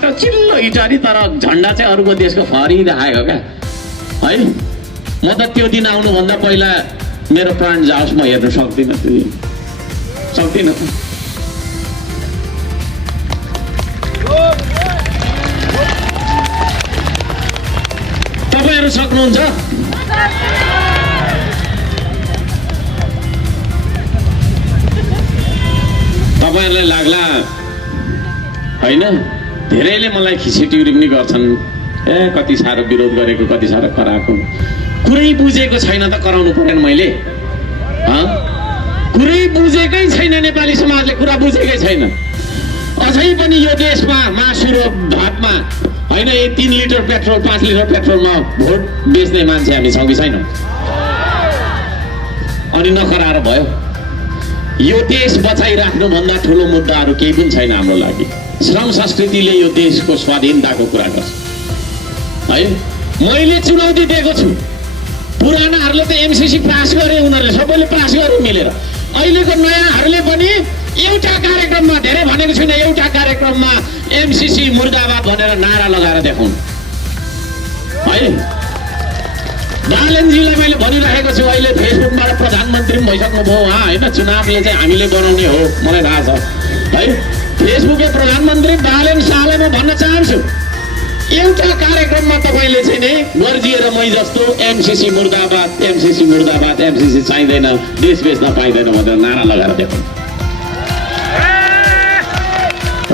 बाटो चिल्लो इटारी तर झन्डा चाहिँ अरूको देशको फहरिरहेको क्या है। म त त्यो दिन आउनुभन्दा पहिला मेरो प्राण जाओस् म हेर्न सक्दिनँ, त्यो दिन सक्दिनँ। तपाईहरु सक्नुहुन्छ? तपाईहरुलाई लाग्ला हैन, धेरैले मलाई खिसिटिउरी पनि गर्छन्, ए कति साह्रो विरोध गरेको, कति साह्रो कराएको। कुरै बुझेको छैन त कराउनु परेन मैले? कुरै बुझेकै छैन, नेपाली समाजले कुरा बुझेकै छैन। अझै पनि यो देशमा मासु र भातमा हैन 3 लिटर पेट्रोल 5 लिटर पेट्रोलमा भोट बेच्ने मान्छे हामी छौँ कि छैनौँ? अनि नकराएर भयो। यो देश बचाइराख्नु भन्दा ठुलो मुद्दाहरू केही पनि छैन हाम्रो लागि। श्रम संस्कृतिले यो देशको स्वाधीनताको कुरा गर्छ है। मैले चुनौती दिएको छु। पुरानाहरूले त एमसीसी पास गरे, उनीहरूले सबैले पास गरे मिलेर। अहिलेको नयाँहरूले पनि एउटा कार्यक्रममा, धेरै भनेको छैन, एउटा कार्यक्रममा एमसीसी मुर्दाबाद भनेर नारा लगाएर देखाउनु है। बालनजीलाई मैले भनिरहेको छु, अहिले फेसबुकबाट प्रधानमन्त्री पनि भइसक्नु भयो उहाँ हैन। चुनावले चाहिँ हामीले बनाउने हो, मलाई थाहा छ है। फेसबुकले प्रधानमन्त्री बालन शाहलाई म भन्न चाहन्छु, एउटा कार्यक्रममा तपाईले चाहिँ नि गर्जिएर मै जस्तो एमसीसी मुर्दाबाद, एमसीसी मुर्दाबाद, एमसीसी चाहिँदैन, देश बेच्न पाइँदैन भनेर नारा लगाएर देखाउनु।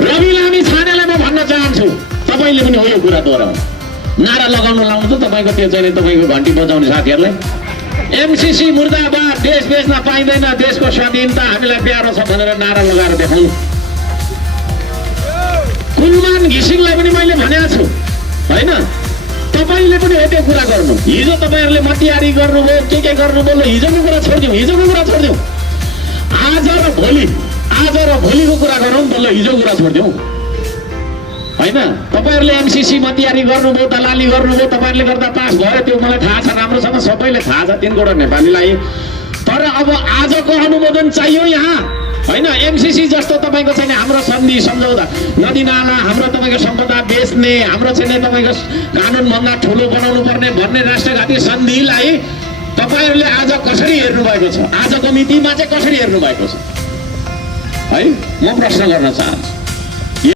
रवि लामी छानेलाई म भन्न चाहन्छु, तपाईले पनि हो यो कुरा दोहोऱ्याउनु। नारा लगाउन लाउनु त तपाईको त्यो चाहिँ तपाईको घन्टी बजाउने साथीहरूलाई। एमसीसी मुर्दाबाद, देश बेच्न पाइँदैन, देशको स्वाधीनता हामीलाई प्यारो छ भनेर नारा लगाएर देखाउनु। कुलमान घिसिङलाई पनि मैले भनेको छु हैन, तपाईले पनि हो त्यो कुरा गर्नु। हिजो तपाईहरुले मतियारी गर्नुभयो, के गर्नुभयो, हिजोको कुरा छोड्दिउँ, हिजोको कुरा छोड्दिउँ। आज र भोलिको कुरा गरौँ, बल्ल हिजोको कुरा छोड्दिउँ हैन। तपाईहरुले एमसीसी मतियारी गर्नुभयो, दलाली गर्नुभयो, तपाईहरुले गर्दा पास भयो, त्यो मलाई थाहा छ, राम्रोसँग सबैले थाहा छ 3 करोड नेपालीलाई। तर अब आजको अनुमोदन चाहियो यहाँ हैन। एमसीसी जस्तो तपाईको चाहिँ हाम्रो सन्धि सम्झौता, नदी नाला हाम्रो तपाईको सम्पदा बेच्ने, हाम्रो चाहिँ तपाईको कानुन भन्दा ठुलो बनाउनु पर्ने भन्ने राष्ट्रघाती सन्धिलाई तपाईहरुले आज कसरी हेर्नु भएको छ? आजको मितिमा चाहिँ कसरी हेर्नु भएको छ है? म प्रश्न गर्न चाहन्छु।